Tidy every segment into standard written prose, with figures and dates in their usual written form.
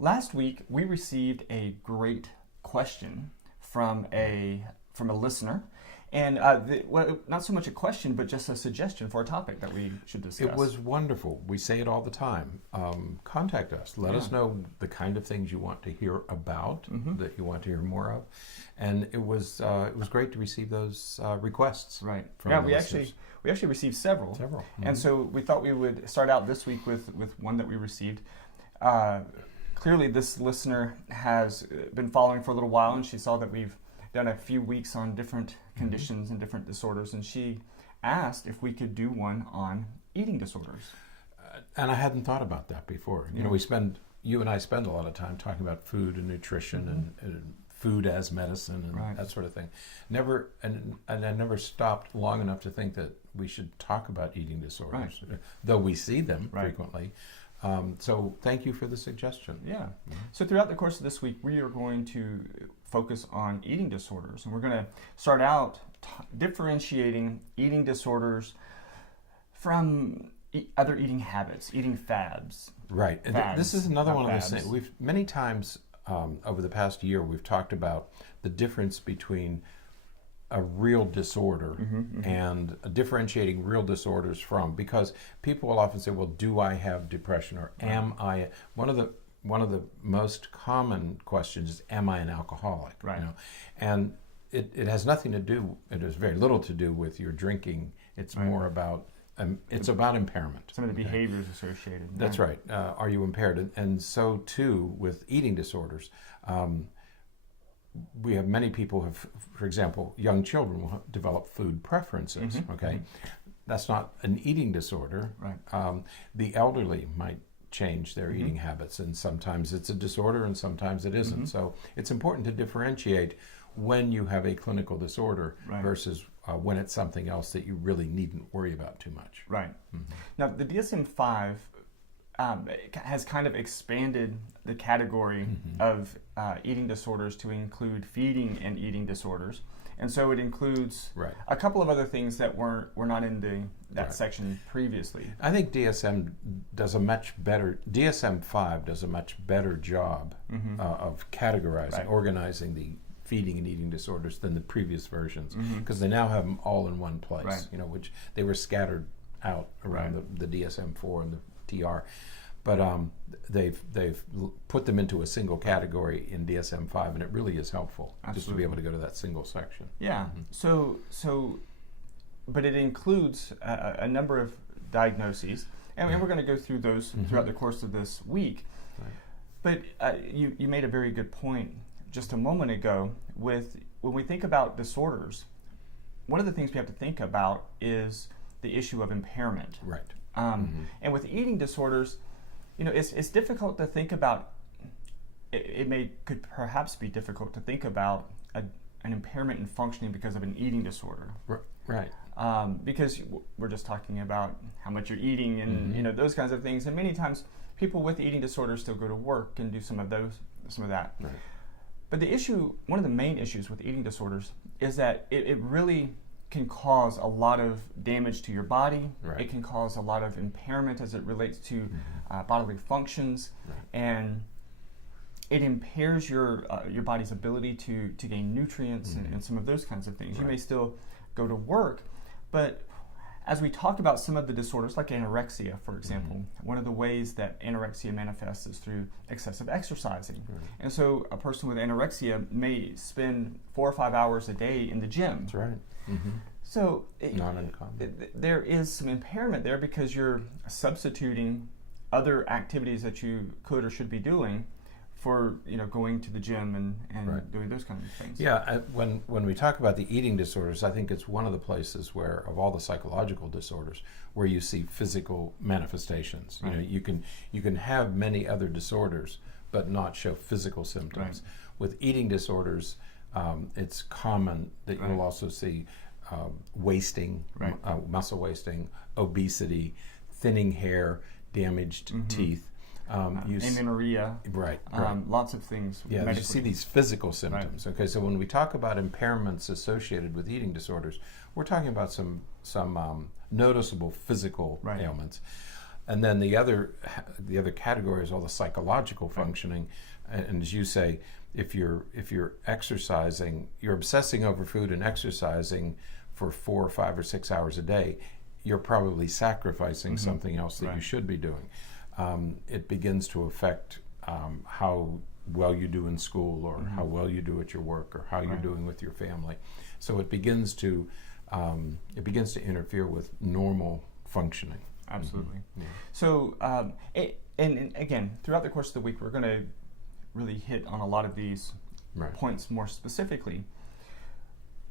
Last week, we received a great question from a listener. And not so much a question, but just a suggestion for a topic that we should discuss. It was wonderful. We say it all the time. Contact us. Let us know the kind of things you want to hear about, that you want to hear more of. And it was great to receive those requests. Right. From we actually received several. And so we thought we would start out this week with one that we received. Clearly, this listener has been following for a little while, and she saw that we've done a few weeks on different conditions and different disorders, and she asked if we could do one on eating disorders. And I hadn't thought about that before. You know, you and I spend a lot of time talking about food and nutrition and food as medicine and that sort of thing. I never stopped long enough to think that we should talk about eating disorders, though we see them frequently. So thank you for the suggestion. Yeah. So throughout the course of this week, we are going to focus on eating disorders. And we're going to start out differentiating eating disorders from other eating habits, eating fads. Right. This is another one of those things. We've many times over the past year, we've talked about the difference between a real disorder and differentiating real disorders from, because people will often say, well, do I have depression, or am I? One of the most common questions is, am I an alcoholic? Right. You know? And it has nothing to do, it has very little to do with your drinking. It's more about impairment. Some of the behaviors associated. That's right. Are you impaired? And so too with eating disorders. We have many people have, for example, young children will develop food preferences. Okay, that's not an eating disorder. Right. The elderly might change their eating habits, and sometimes it's a disorder, and sometimes it isn't. So it's important to differentiate when you have a clinical disorder versus when it's something else that you really needn't worry about too much. Right. Now, the DSM-5 has kind of expanded the category of eating disorders to include feeding and eating disorders, and so it includes a couple of other things that were not in that section previously. I think DSM-5 does a much better job of categorizing, organizing the feeding and eating disorders than the previous versions, because they now have them all in one place. You know, which they were scattered out around the DSM-4 and the TR, but they've put them into a single category in DSM-5, and it really is helpful just to be able to go to that single section. Yeah. So, but it includes a number of diagnoses, and we're going to go through those throughout the course of this week. But you made a very good point just a moment ago. When we think about disorders, one of the things we have to think about is the issue of impairment. Right. And with eating disorders, you know, it's difficult to think about. Could perhaps be difficult to think about an impairment in functioning because of an eating disorder. Right. Because we're just talking about how much you're eating and you know, those kinds of things. And many times, people with eating disorders still go to work and do some of that. Right. But one of the main issues with eating disorders is that it really can cause a lot of damage to your body. Right. It can cause a lot of impairment as it relates to bodily functions, and it impairs your body's ability to gain nutrients and some of those kinds of things. Right. You may still go to work, but as we talk about some of the disorders, like anorexia, for example, one of the ways that anorexia manifests is through excessive exercising. Right. And so a person with anorexia may spend 4 or 5 hours a day in the gym. That's right. So not uncommon. There is some impairment there because you're substituting other activities that you could or should be doing for, you know, going to the gym and doing those kinds of things. Yeah, when we talk about the eating disorders, I think it's one of the places where, of all the psychological disorders, where you see physical manifestations. Right. You know, you can have many other disorders but not show physical symptoms. Right. With eating disorders, it's common that you'll also see wasting, muscle wasting, obesity, thinning hair, damaged teeth. Amenorrhea, lots of things. Yeah, you see these physical symptoms. Right. Okay, so when we talk about impairments associated with eating disorders, we're talking about some noticeable physical ailments. And then the other category is all the psychological functioning. And as you say, if you're exercising, you're obsessing over food and exercising for 4 or 5 or 6 hours a day, you're probably sacrificing something else that you should be doing. It begins to affect how well you do in school, or how well you do at your work, or how you're doing with your family. So it begins to interfere with normal functioning. Absolutely. So, and again, throughout the course of the week, we're going to really hit on a lot of these points more specifically.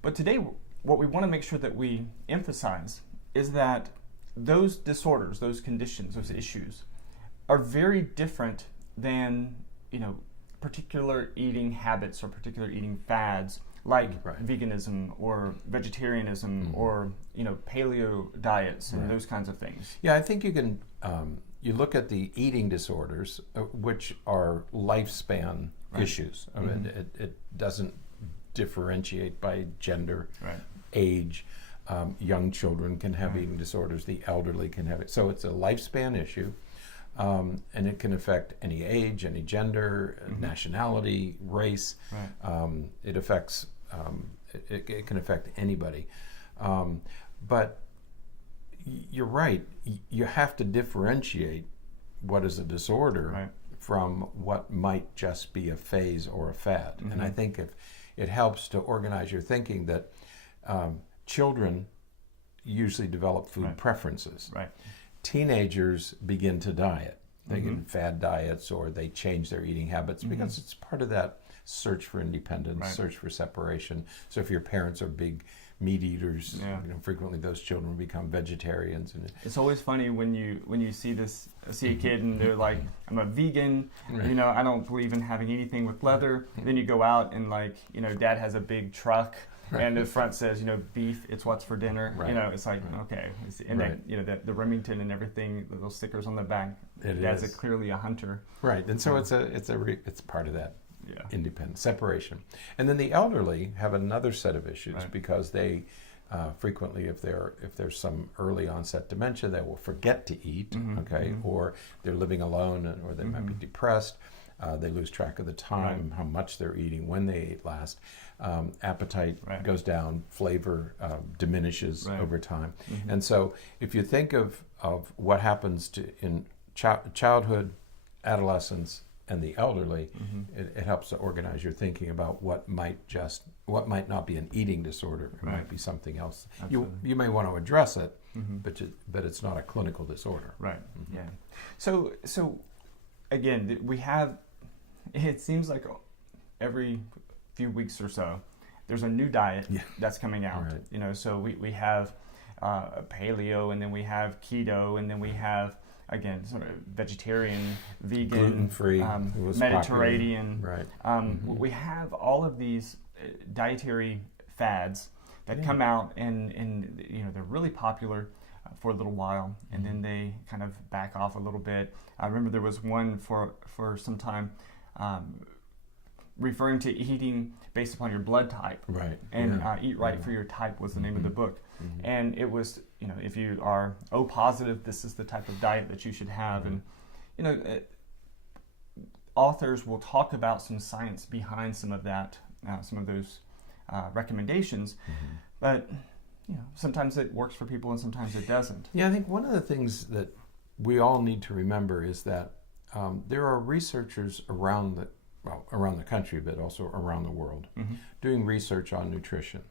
But today, what we want to make sure that we emphasize is that those disorders, those conditions, those issues are very different than, particular eating habits or particular eating fads, like veganism or vegetarianism or paleo diets and those kinds of things. Yeah, I think you can you look at the eating disorders, which are lifespan issues. I mean, it doesn't differentiate by gender, age. Young children can have eating disorders. The elderly can have it. So it's a lifespan issue. And it can affect any age, any gender, nationality, race. It affects. It can affect anybody. But you're right. You have to differentiate what is a disorder from what might just be a phase or a fad. And I think if it helps to organize your thinking that children usually develop food preferences. Teenagers begin to diet. They get fad diets, or they change their eating habits because it's part of that search for independence, search for separation. So if your parents are big meat eaters, frequently those children become vegetarians. And it's always funny when you see a kid and they're like, I'm a vegan, I don't believe in having anything with leather. Then you go out and dad has a big truck. And the front says, beef, it's what's for dinner. It's like, okay. And then, the Remington and everything, those stickers on the back, Dad's clearly a hunter. Right, and so it's part of that independent separation. And then the elderly have another set of issues because they frequently, if there's some early onset dementia, they will forget to eat, or they're living alone, or they might be depressed. They lose track of the time, how much they're eating, when they ate last. Appetite goes down, flavor diminishes over time. And so if you think of what happens in childhood, adolescence, and the elderly, it helps to organize your thinking about what might not be an eating disorder. It might be something else. You may want to address it, but it's not a clinical disorder. Yeah. So again, we have. It seems like every few weeks or so, there's a new diet that's coming out. So we have paleo, and then we have keto, and then we have, again, sort of vegetarian, vegan, gluten-free, Mediterranean. We have all of these dietary fads that come out, and they're really popular for a little while, and then they kind of back off a little bit. I remember there was one for some time referring to eating based upon your blood type. And Eat Right for Your Type was the name of the book. And it was, if you are O positive, this is the type of diet that you should have. And, authors will talk about some science behind some of that, some of those recommendations. But, sometimes it works for people and sometimes it doesn't. Yeah, I think one of the things that we all need to remember is that there are researchers around the country, but also around the world, doing research on nutrition.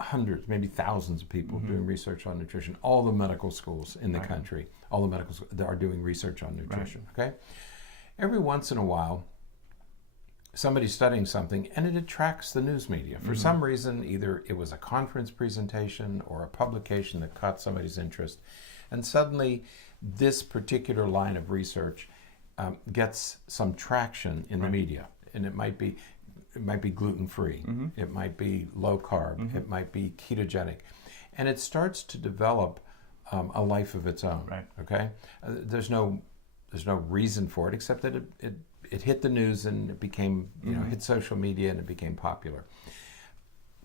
Hundreds, maybe thousands of people doing research on nutrition. All the medical schools in the country, all the medical schools are doing research on nutrition. Every once in a while, somebody's studying something and it attracts the news media. For some reason, either it was a conference presentation or a publication that caught somebody's interest, and suddenly this particular line of research gets some traction in the media. And it might be gluten-free, it might be low carb, it might be ketogenic, and it starts to develop a life of its own. There's no reason for it except that it hit the news and it became hit social media and it became popular.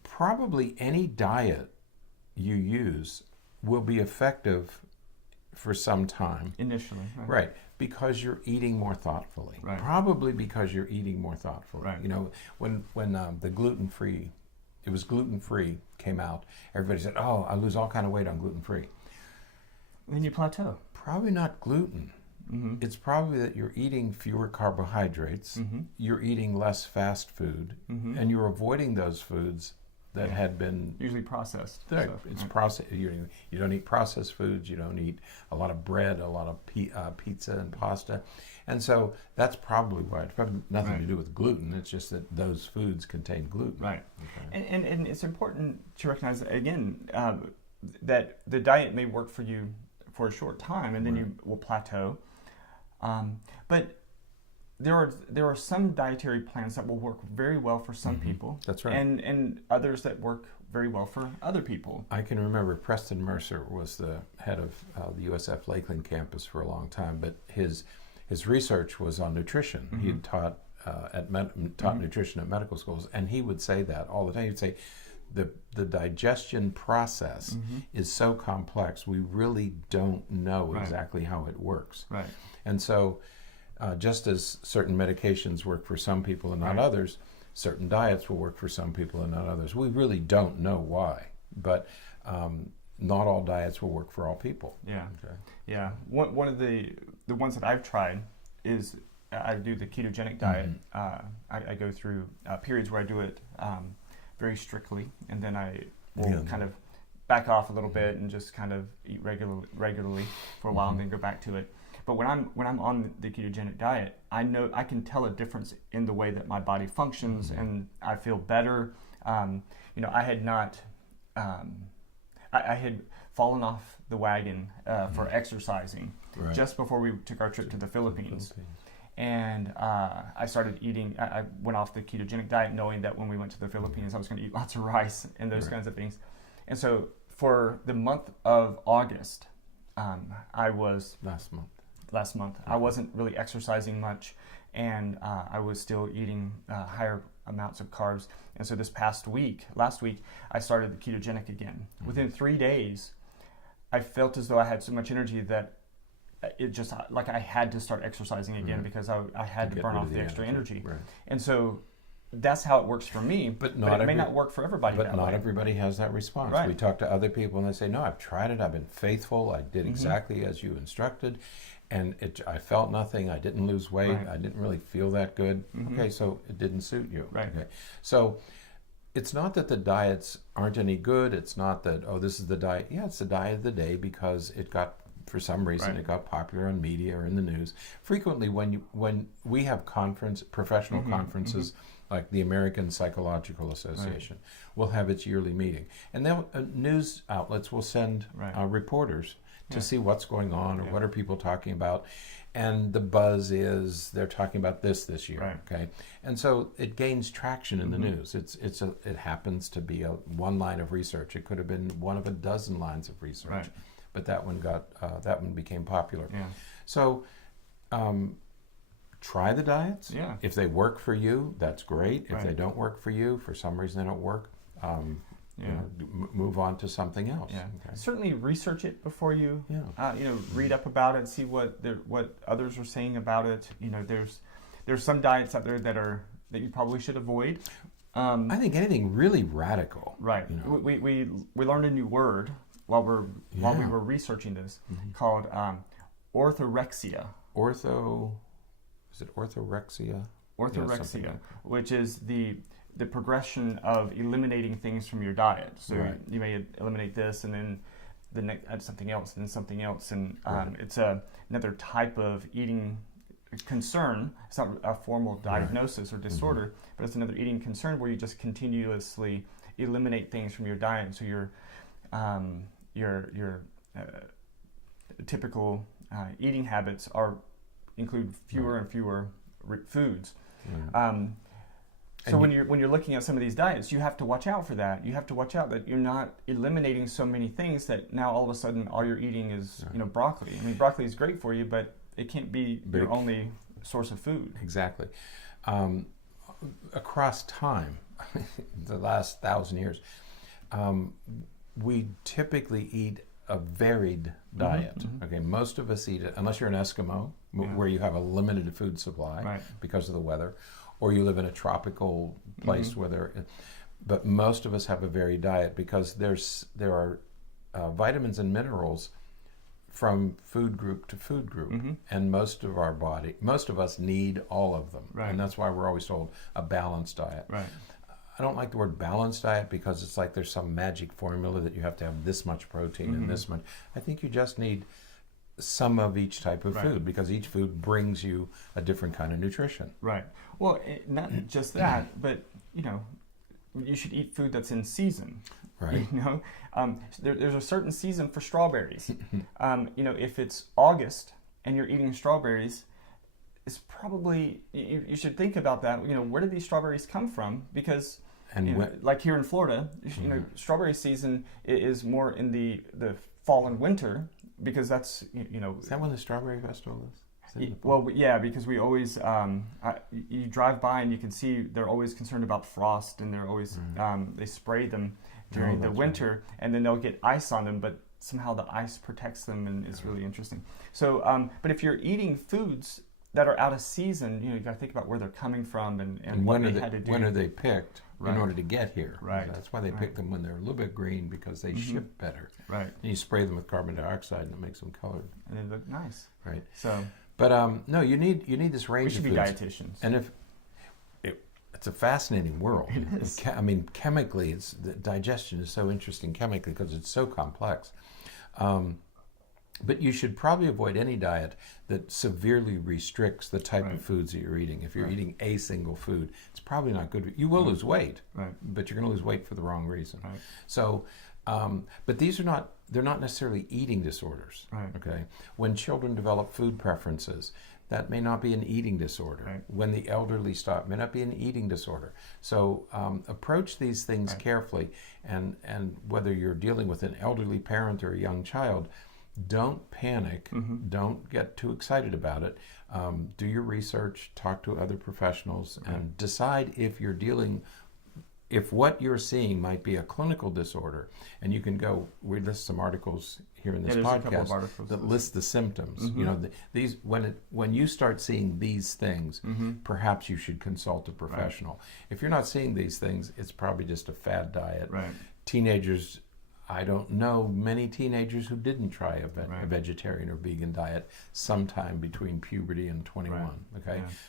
Probably any diet you use will be effective for some time. Initially. Right. Because you're eating more thoughtfully. Right. Probably because you're eating more thoughtfully. Right. You know, when the gluten-free, it was gluten-free came out, everybody said, oh, I lose all kind of weight on gluten-free. Then you plateau. Probably not gluten. Mm-hmm. It's probably that you're eating fewer carbohydrates, Mm-hmm. you're eating less fast food, Mm-hmm. and you're avoiding those foods that had been usually processed. Right. So, It's processed. You don't eat processed foods. You don't eat a lot of bread, a lot of pizza and pasta, and so that's probably why. It's probably nothing to do with gluten. It's just that those foods contain gluten. Right. Okay. And it's important to recognize again that the diet may work for you for a short time, and then you will plateau. But there are some dietary plans that will work very well for some people. That's right. And others that work very well for other people. I can remember Preston Mercer was the head of the USF Lakeland campus for a long time, but his research was on nutrition. He had taught nutrition at medical schools, and he would say that all the time. He'd say, the digestion process is so complex, we really don't know exactly how it works. Right. And so just as certain medications work for some people and not others, certain diets will work for some people and not others. We really don't know why, but not all diets will work for all people. Yeah. Okay. Yeah. One of the ones that I've tried is I do the ketogenic diet. I go through periods where I do it very strictly, and then I will kind of back off a little bit and just kind of eat regularly for a while and then go back to it. But when I'm on the ketogenic diet, I know I can tell a difference in the way that my body functions, and I feel better. I had not, I had fallen off the wagon for exercising just before we took our trip to the Philippines. And I started eating, I went off the ketogenic diet knowing that when we went to the Philippines, I was going to eat lots of rice and those kinds of things. And so for the month of August, I was... Last month. I wasn't really exercising much, and I was still eating higher amounts of carbs. And so last week, I started the ketogenic again. Within 3 days, I felt as though I had so much energy that it just, like I had to start exercising again because I had to burn off the extra energy. Right. And so that's how it works for me, but it may not work for everybody. But not everybody has that response. Right. We talk to other people and they say, no, I've tried it, I've been faithful, I did exactly as you instructed, and I felt nothing, I didn't lose weight, I didn't really feel that good. Okay, so it didn't suit you. Right. Okay. So it's not that the diets aren't any good, it's not that, oh, this is the diet. Yeah, it's the diet of the day because it got, for some reason, it got popular in media or in the news. Frequently when we have professional conferences, like the American Psychological Association, will have its yearly meeting. And then news outlets will send reporters to see what's going on or what are people talking about. And the buzz is they're talking about this year, okay? And so it gains traction in the news. It happens to be one line of research. It could have been one of a dozen lines of research, but that one became popular. Yeah. So try the diets. Yeah. If they work for you, that's great. If they don't work for you, for some reason they don't work, move on to something else. Yeah. Okay. Certainly research it before you, read up about it, see what others are saying about it. There's some diets out there that you probably should avoid. I think anything really radical. Right. We learned a new word while we were researching this called orthorexia. Is it orthorexia? Orthorexia, which is the progression of eliminating things from your diet. So you may eliminate this, and then the next add something else, and then something else, and it's another type of eating concern. It's not a formal diagnosis or disorder, but it's another eating concern where you just continuously eliminate things from your diet. So your typical eating habits include fewer and fewer foods. So when you're looking at some of these diets, you have to watch out for that. You have to watch out that you're not eliminating so many things that now all of a sudden all you're eating is broccoli. I mean, broccoli is great for you, but it can't be your only source of food. Exactly. Across time, the last 1,000 years, we typically eat a varied diet. Okay, most of us eat it, unless you're an Eskimo, where you have a limited food supply because of the weather, or you live in a tropical place but most of us have a varied diet because there are vitamins and minerals from food group to food group, and most of us need all of them, and that's why we're always told a balanced diet. I don't like the word balanced diet because it's like there's some magic formula that you have to have this much protein and this much. I think you just need some of each type of food because each food brings you a different kind of nutrition. Well, not just that, but you should eat food that's in season. There's a certain season for strawberries. If it's August and you're eating strawberries, it's probably you should think about that. Where did these strawberries come from? Because like here in Florida, strawberry season is more in the fall and winter because that's Is that when the strawberry festival is? Well, yeah, because we always you drive by and you can see they're always concerned about frost, and they're always they spray them during the winter, and then they'll get ice on them, but somehow the ice protects them, and it's really interesting. So, but if you're eating foods that are out of season, you got to think about where they're coming from and what they had to do. When are they picked in order to get here? That's why they pick them when they're a little bit green, because they ship better. And you spray them with carbon dioxide, and it makes them colored. And they look nice. So. But no, you need this range of foods. We should be dietitians. And it's a fascinating world. It is. Chemically, the digestion is so interesting chemically because it's so complex. But you should probably avoid any diet that severely restricts the type of foods that you're eating. If you're eating a single food, it's probably not good. You will lose weight, but you're going to lose weight for the wrong reason. So, but they're not necessarily eating disorders. Okay, when children develop food preferences, that may not be an eating disorder. When the elderly stop, it may not be an eating disorder. So approach these things carefully, and whether you're dealing with an elderly parent or a young child, don't panic. Don't get too excited about it. Do your research, talk to other professionals, and decide if what you're seeing might be a clinical disorder. And you can go, we list some articles here in this podcast that list the symptoms. These when you start seeing these things, perhaps you should consult a professional. If you're not seeing these things, it's probably just a fad diet. Teenagers, I don't know many teenagers who didn't try a vegetarian or vegan diet sometime between puberty and 21.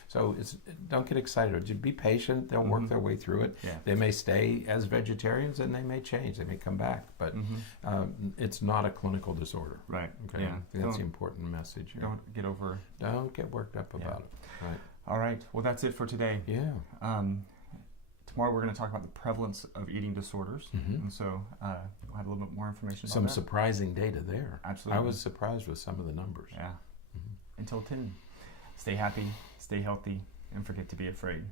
So don't get excited. Just be patient. They'll work their way through it. They may stay as vegetarians, and they may change. They may come back, but it's not a clinical disorder. That's the important message here. Don't get worked up about it. All right. Well, that's it for today. Tomorrow we're going to talk about the prevalence of eating disorders, and so we'll have a little bit more information about some that. surprising data there. Absolutely. I was surprised with some of the numbers. Until then, stay happy, stay healthy, and forget to be afraid.